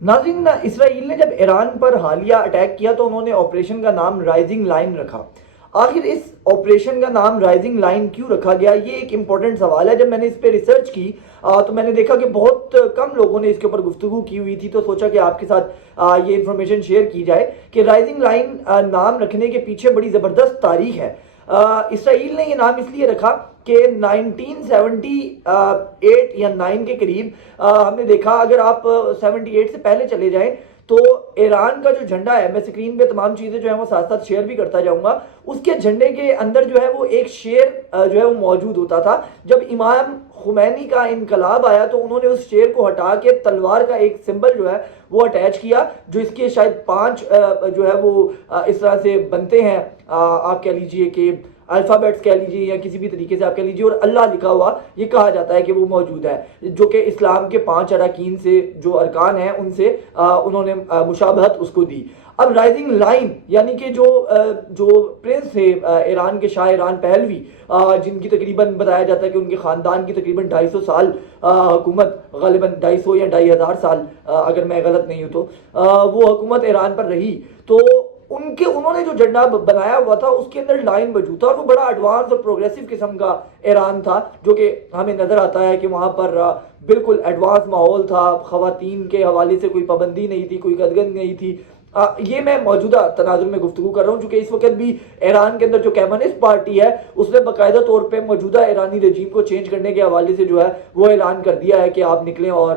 ناظرین، اسرائیل نے جب ایران پر حالیہ اٹیک کیا تو انہوں نے آپریشن کا نام رائزنگ لائن رکھا۔ آخر اس آپریشن کا نام رائزنگ لائن کیوں رکھا گیا، یہ ایک امپورٹنٹ سوال ہے۔ جب میں نے اس پہ ریسرچ کی تو میں نے دیکھا کہ بہت کم لوگوں نے اس کے اوپر گفتگو کی ہوئی تھی، تو سوچا کہ آپ کے ساتھ یہ انفارمیشن شیئر کی جائے کہ رائزنگ لائن نام رکھنے کے پیچھے بڑی زبردست تاریخ ہے۔ اسرائیل نے یہ نام اس لیے رکھا کہ 1978 یا 9 کے قریب ہم نے دیکھا، اگر آپ 78 سے پہلے چلے جائیں تو ایران کا جو جھنڈا ہے، میں سکرین پہ تمام چیزیں جو ہیں وہ ساتھ ساتھ شیئر بھی کرتا جاؤں گا، اس کے جھنڈے کے اندر جو ہے وہ ایک شیر جو ہے وہ موجود ہوتا تھا۔ جب امام خمینی کا انقلاب آیا تو انہوں نے اس شیر کو ہٹا کے تلوار کا ایک سمبل جو ہے وہ اٹیچ کیا، جو اس کے شاید 5 جو ہے وہ اس طرح سے بنتے ہیں، آپ کہہ لیجئے کہ الفابیٹس کہہ لیجیے یا کسی بھی طریقے سے آپ کہہ لیجیے، اور اللہ لکھا ہوا یہ کہا جاتا ہے کہ وہ موجود ہے، جو کہ اسلام کے 5 اراکین سے جو ارکان ہیں ان سے انہوں نے مشابہت اس کو دی۔ اب رائزنگ لائن یعنی کہ جو پرنس تھے ایران کے، شاہ ایران پہلوی، جن کی تقریباً بتایا جاتا ہے کہ ان کے خاندان کی تقریباً 250 سال حکومت، غالباً 250 یا 2500 سال اگر میں غلط نہیں ہوں تو وہ حکومت ایران پر رہی، تو انہوں نے جو جھنڈا بنایا ہوا تھا اس کے اندر لائن موجود تھا، اور وہ بڑا ایڈوانس اور پروگریسو قسم کا ایران تھا، جو کہ ہمیں نظر آتا ہے کہ وہاں پر بالکل ایڈوانس ماحول تھا، خواتین کے حوالے سے کوئی پابندی نہیں تھی، کوئی قدغن نہیں تھی۔ یہ میں موجودہ تناظر میں گفتگو کر رہا ہوں، چونکہ اس وقت بھی ایران کے اندر جو کمیونسٹ پارٹی ہے اس نے باقاعدہ طور پہ موجودہ ایرانی رجیم کو چینج کرنے کے حوالے سے جو ہے وہ اعلان کر دیا ہے کہ آپ نکلیں اور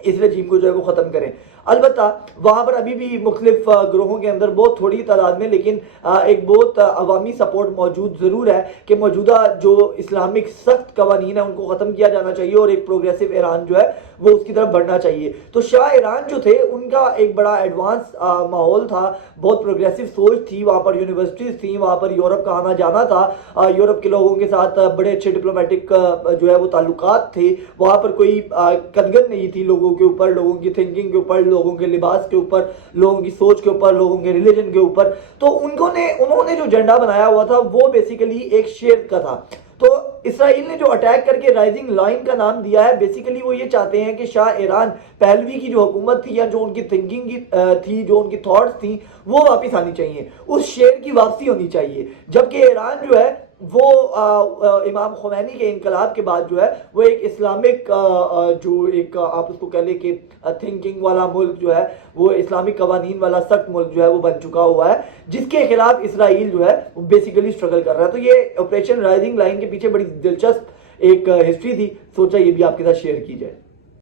اس رجیم کو جو ہے وہ ختم کریں۔ البتہ وہاں پر ابھی بھی مختلف گروہوں کے اندر بہت تھوڑی تعداد میں لیکن ایک بہت عوامی سپورٹ موجود ضرور ہے کہ موجودہ جو اسلامک سخت قوانین ہیں ان کو ختم کیا جانا چاہیے اور ایک پروگریسو ایران جو ہے وہ اس کی طرف بڑھنا چاہیے۔ تو شاہ ایران جو تھے ان کا ایک بڑا ایڈوانس ماحول تھا، بہت پروگریسو سوچ تھی، وہاں پر یونیورسٹیز تھیں، وہاں پر یورپ کا آنا جانا تھا، یورپ کے لوگوں کے ساتھ بڑے اچھے ڈپلومیٹک جو ہے وہ تعلقات تھے، وہاں پر کوئی قدغن نہیں تھی لوگوں کے اوپر، لوگوں کی تھنکنگ کے اوپر، لوگوں کے لباس کے اوپر، لوگوں کی سوچ کے اوپر، لوگوں کے ریلیجن کے اوپر۔ تو انہوں نے جو جھنڈا بنایا ہوا تھا وہ بیسیکلی ایک شیر کا تھا۔ تو اسرائیل نے جو اٹیک کر کے رائزنگ لائن کا نام دیا ہے، بیسیکلی وہ یہ چاہتے ہیں کہ شاہ ایران پہلوی کی جو حکومت تھی یا جو ان کی تھنکنگ تھی، جو ان کی تھاٹس تھیں، وہ واپس آنی چاہیے، اس شیر کی واپسی ہونی چاہیے۔ جبکہ ایران جو ہے وہ امام خمینی کے انقلاب کے بعد جو ہے وہ ایک اسلامک جو ایک آپ اس کو کہہ لیں کہ تھنکنگ والا ملک جو ہے، وہ اسلامک قوانین والا سخت ملک جو ہے وہ بن چکا ہوا ہے، جس کے خلاف اسرائیل جو ہے وہ بیسیکلی اسٹرگل کر رہا ہے۔ تو یہ آپریشن رائزنگ لائن کے پیچھے بڑی دلچسپ ایک ہسٹری تھی، سوچا یہ بھی آپ کے ساتھ شیئر کی جائے۔